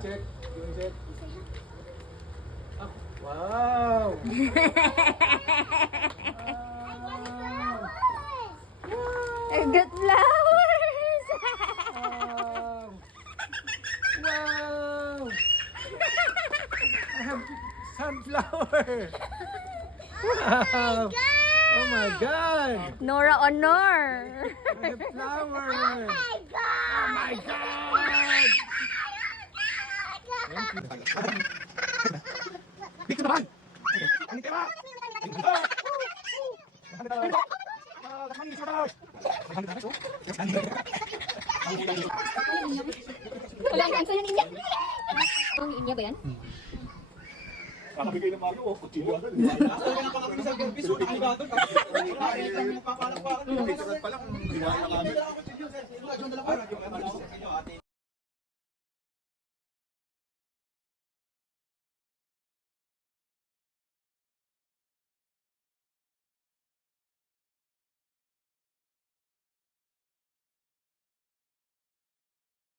Check. Check. Wow! I got flowers! Wow! Wow! I have sunflower! Wow! Oh my God! Nora Honor! I have flowers! Oh my God! Dito naman! Ang tema! Wala ang answer niya. Ang inya ba yan? Kakabigay ng Mario, kutsilyo agad. Isang episode, ay ba ito? Papalakpakan. Picture pa lang, hiwala kami.